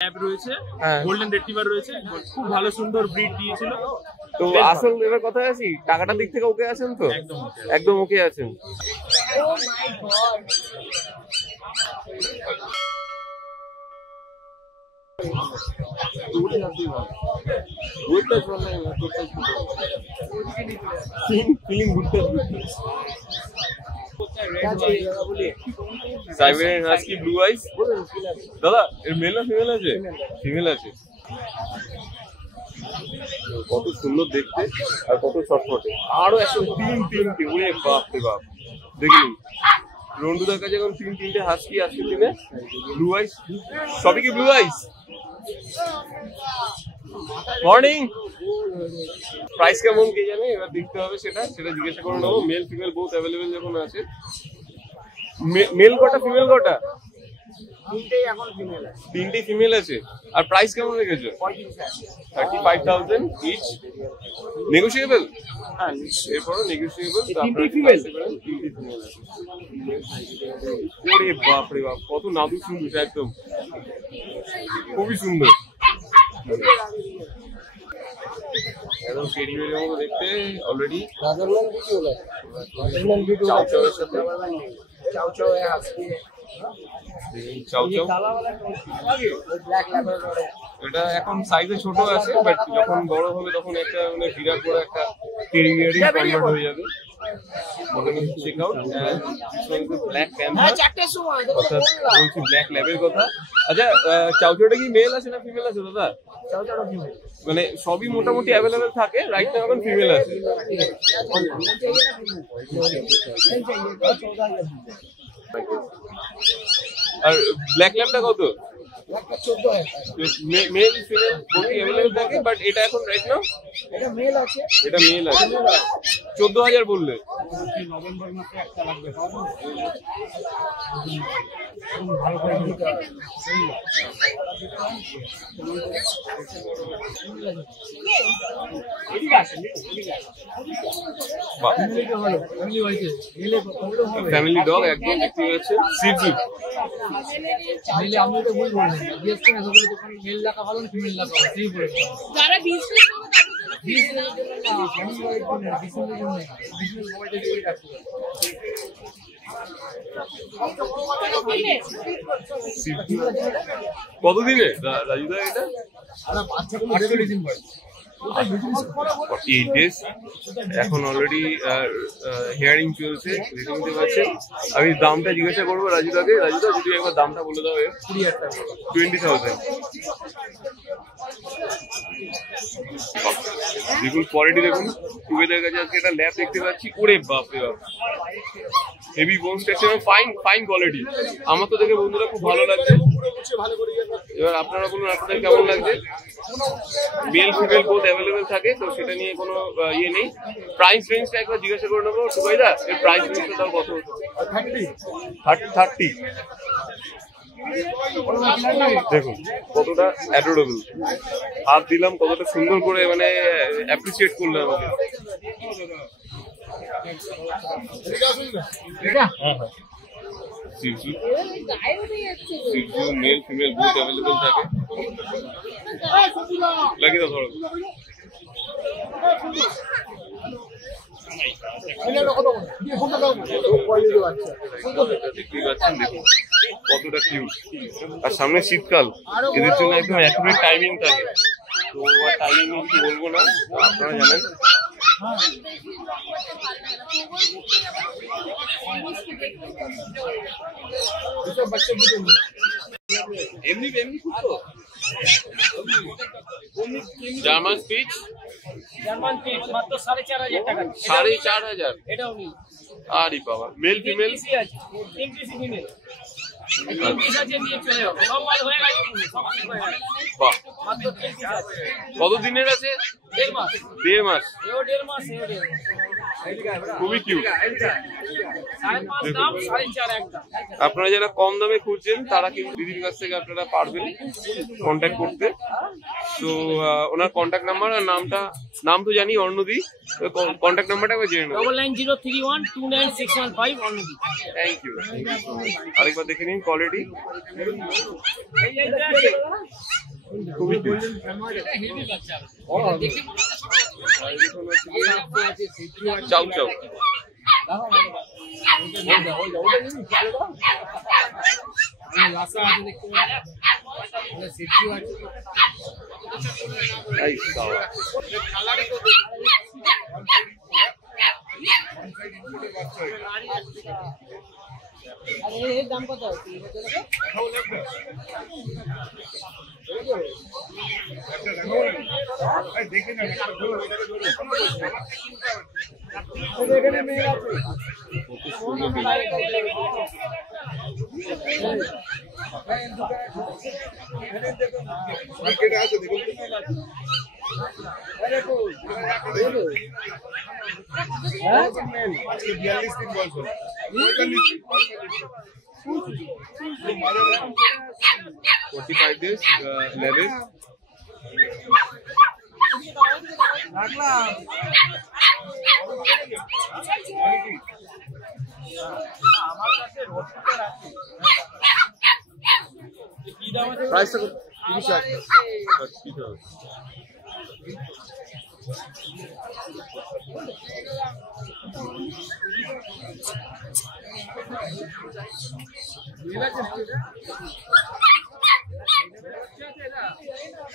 Lab রয়েছে, golden retriever রয়েছে, খুব ভালো সুন্দর ব্রিড দিয়েছিল। তো আসল এবার কথায় আসি, টাকাটার দিক থেকে ওকে আছেন তো? একদম ওকে আছেন। সাইবেরিয়ান হাস্কি ব্লু আইস দাদা, এর মেল না ফিমেল আছে? ফিমেল আছে। কত সুন্দর দেখতে আর কত ছটফটে, আরো একশো তিনটে। ওরে বাপ রে বাপ, দেখুন রন্ডুদার কাছে এখন তিনটে হাস্কি আজকে দিনে ব্লু আইস। সবই কি ব্লু আইস? মর্নিং। প্রাইস কেমন কে জানে, এবার দেখতে হবে, সেটা জিজ্ঞাসা করে নেবো। মেল ফিমেল বোথ অ্যাভেলেবেল যখন আছে। মেল কটা ফিমেল কটা? তিনটেই ফিমেল আছে। আর প্রাইস কেমন রেখেছো? 35,000 ইচ। নেগোশিয়েবল? হ্যাঁ, এরপরও নেগোশিয়েবল। তিনটেই ফিমেল আছে। ওরে বাপ রে বাপ, কত নাদু সুন্দর, একদম খুবই সুন্দর, একদম টেডি বেয়ারের মতো দেখতে। অলরেডি এটা এখন সাইজে ছোট আছে, বাট যখন বড় হবে তখন একটা মানে বিরাট বড় একটা টেডি বিয়ারে কনভার্ট হয়ে যাবে। চেক আউট ব্ল্যাক প্যান্থার, অর্থাৎ বলছি ব্ল্যাক ল্যাবের কথা। আচ্ছা, চাউচাউটা কি মেল আছে না ফিমেল আছে দাদা? মানে সবই মোটামুটি অ্যাভেলেবেল থাকে, রাইট নাও এখন ফিমেল আছে। আর ব্ল্যাক ল্যাবটা কত? মেল ফিমেল বডি অ্যাভেলেবেল থাকে, বাট এটা এখন রাইট নাও এটা মেল আছে। 14,000 বললে? নভেম্বর মাসে একটা লাগবে। ফ্যামিলি ডগ একদম দেখতে পাচ্ছে। সিজি আমি এটা ভুল বললাম, জিএসটি না সকলে যখন মেল রাখা ভালো না ফিমেল রাখা ভালো, সেই বলে যারা বিজনেস কতদিনে রাজুদা এটা? 48 দিন পরে। 48 days। এখন অলরেডি হিয়ারিং চলছে, দেখতে পাচ্ছেন। আমি দামটা জিজ্ঞাসা করবো রাজুদাকে। রাজুদা যদি একবার দামটা বলে দাও। 20,000। দেখুন কোয়ালিটি, দেখুন টুগেদার কাছে আজকে একটা ল্যাব দেখতে পাচ্ছি। ওরে বাপ রে বাপ, হেভি বোন স্ট্রাকচার, ফাইন কোয়ালিটি। আমার তো দেখে বন্ধুরা খুব ভালো লাগছে। এবার আপনারা বলুন আপনাদের কেমন লাগছে। মেল ফিমেল বোথ অ্যাভেলেবেল থাকে, তো সেটা নিয়ে কোনো ইয়ে নেই। প্রাইস রেঞ্জটা একবার জিজ্ঞাসা করে নেবো টুকাইদা, এর প্রাইস রেঞ্জটা তাও কত হতো? 30। দেখুন কতটা অ্যাডোরেবল, হাত দিলাম, কতটা সুন্দর করে মানে অ্যাপ্রিসিয়েট করলে আমাকে। মেল ফিমেল বোথ অ্যাভেলেবেল থাকে। লাগিয়ে দাও ধরো। দেখতেই পাচ্ছেন, দেখুন কতটা কিউট। আর সামনে শীতকাল, এদের জন্য একদম অ্যাকুরেট টাইমিং থাকে। তো টাইমিং কি বলবো না, আপনারা জানেন। এমনি জার্মান স্পিচ মাত্র 4,500 টাকা। 4,500? এটাও নেই। আরে বাবা, মেল ফিমেল ফিমেল কত দিনের আছে? 1.5 মাস। খুবই কিউট। আপনারা যারা কম দামে খুঁজছেন তারা কিন্তু দিদির কাছ থেকে আপনারা পারবেন কন্ট্যাক্ট করতে। তো ওনার কন্ট্যাক্ট নাম্বার আর নামটা নাম তো জানি অর্ণদি, কন্ট্যাক্ট নাম্বারটা একবার জেনে নেবো। 9903129615 অন্যদি। থ্যাংক ইউ আরেকবার দেখে নিন কোয়ালিটি খুবই চাউ চাউ দাম কত? days level price to 30,000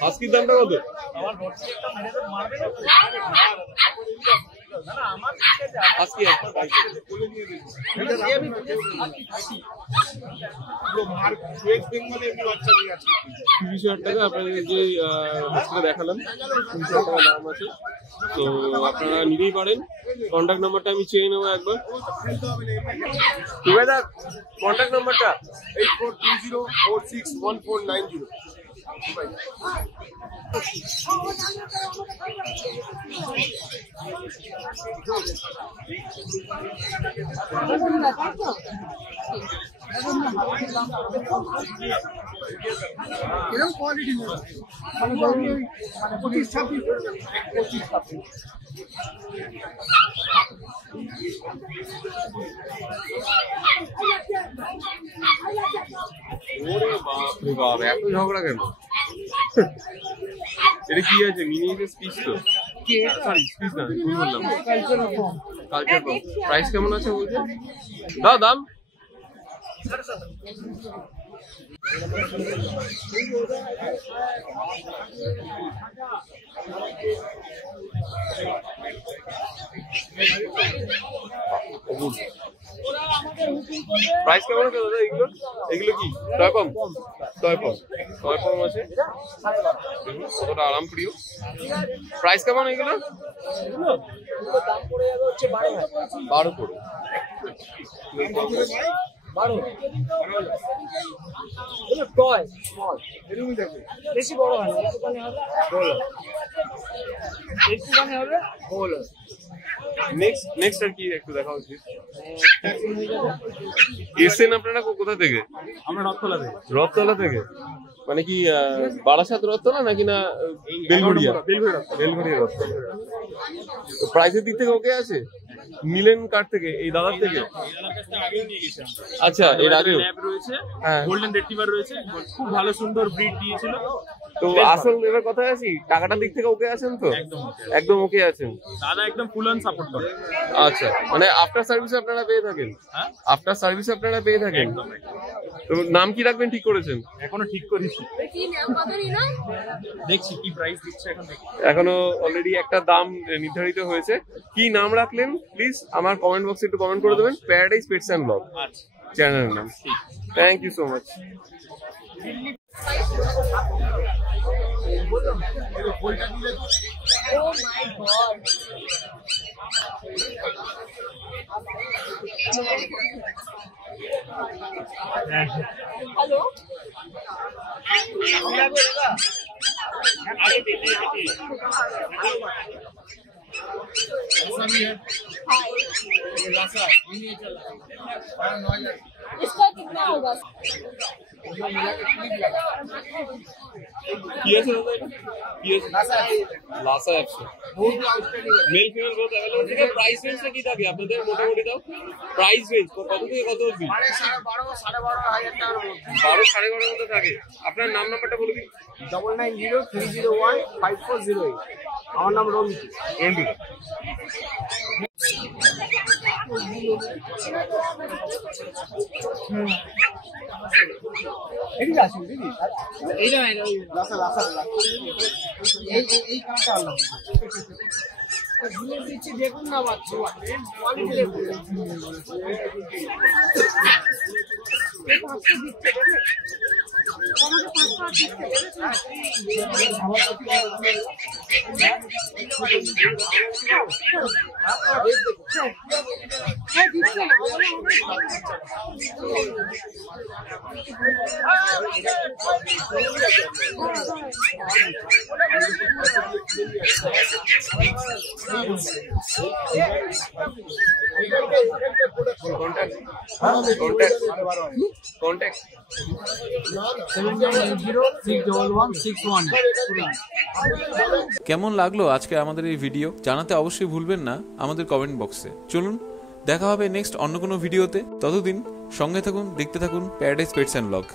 আজকের দামটা কত? আজকে 30,000 টাকা আপনাদের যে দেখালাম, 30,000 টাকা দাম আছে। তো আপনারা নিতেই পারেন। কন্ট্যাক্ট নাম্বারটা আমি চেয়ে নেবো একবার। কন্ট্যাক্ট নাম্বারটা 8420461490। এরকম কোয়ালিটি মানে 25-26 ওরে বাপরে বাপ, এত ঝগড়া কেন? এটা কি আছে? মিনিয়েচার পিস তো? সরি পিস না, ভুল বললাম। Culture box. প্রাইস কেমন আছে বলছে? দাও দাম। প্রাইস কেমন আছে দাদা এগুলো? এগুলো কি টয় পম? টয় পম আছে কতটা আরাম প্রিয়। প্রাইস কেমন এগুলো? 12 করে। বেশি বড় হয় না, একটুখানি হবে বল। নেক্সট আর কি একটু দেখা উচিত। এসেন আপনারা কোথা থেকে? আমরা রথতলা থেকে। মানে কি বারাসাত রথতলা নাকি না বেলঘড়িয়া? বেলঘড়িয়া রথতলা। প্রাইসের দিক থেকে ওকে আছে? মিলেন কার থেকে? এই দাদার থেকে? আচ্ছা, এর আগে ল্যাব রয়েছে, হ্যাঁ গোল্ডেন রিট্রিভার রয়েছে, খুব ভালো সুন্দর ব্রিড দিয়েছিল। তো আসল এবার কথায় আসি, টাকাটার দিক থেকে ওকে আছেন তো? একদম ওকে আছেন। দাদা একদম ফুল অন সাপোর্ট করে। আচ্ছা, মানে আফটার সার্ভিস আপনারা পেয়ে থাকেন? আফটার সার্ভিস আপনারা পেয়ে থাকেন। তো নাম কি রাখবেন ঠিক করেছেন? এখনো ঠিক করেছি, দেখছি কি প্রাইস দিচ্ছে এখন। এখনো অলরেডি একটা দাম নির্ধারিত হয়েছে। কি নাম রাখলেন প্লিজ আমার কমেন্ট বক্সে একটু কমেন্ট করে দেবেন। প্যারাডাইস পেটস অ্যান্ড ব্লগ চ্যানেলের নাম। Thank you so much. Hi. इसका कितना होगा? কি আছে দাদা এটা? কি আছে? Lhasa apps. Male female both available থাকে। প্রাইস রেঞ্জটা কি থাকে আপনাদের মোটামুটি দাও? প্রাইস রেঞ্জ কত থেকে কত অবধি? 12,500 12,500 টাকার মধ্যে। 12 12.5 মধ্যে থাকে। আপনার নাম্বারটা বলে দিন। 9903015408। আমার নাম রবি। রন্টু দা। এদিকে আসুন দিদি। এইটা লাসা লাসা এই কাঁটা আলাদা। ঝুলে দিচ্ছি দেখুন না বাচ্চা কোয়ালিটি দেখুন। কন্ট্যাক্ট 79061161। কেমন লাগলো আজকে আমাদের এই ভিডিও জানাতে অবশ্যই ভুলবেন না আমাদের কমেন্ট বক্সে। চলুন দেখা হবে নেক্সট অন্য কোনো ভিডিওতে। ততদিন সঙ্গে থাকুন, দেখতে থাকুন প্যারাডাইস পেটস অ্যান্ড ব্লগ।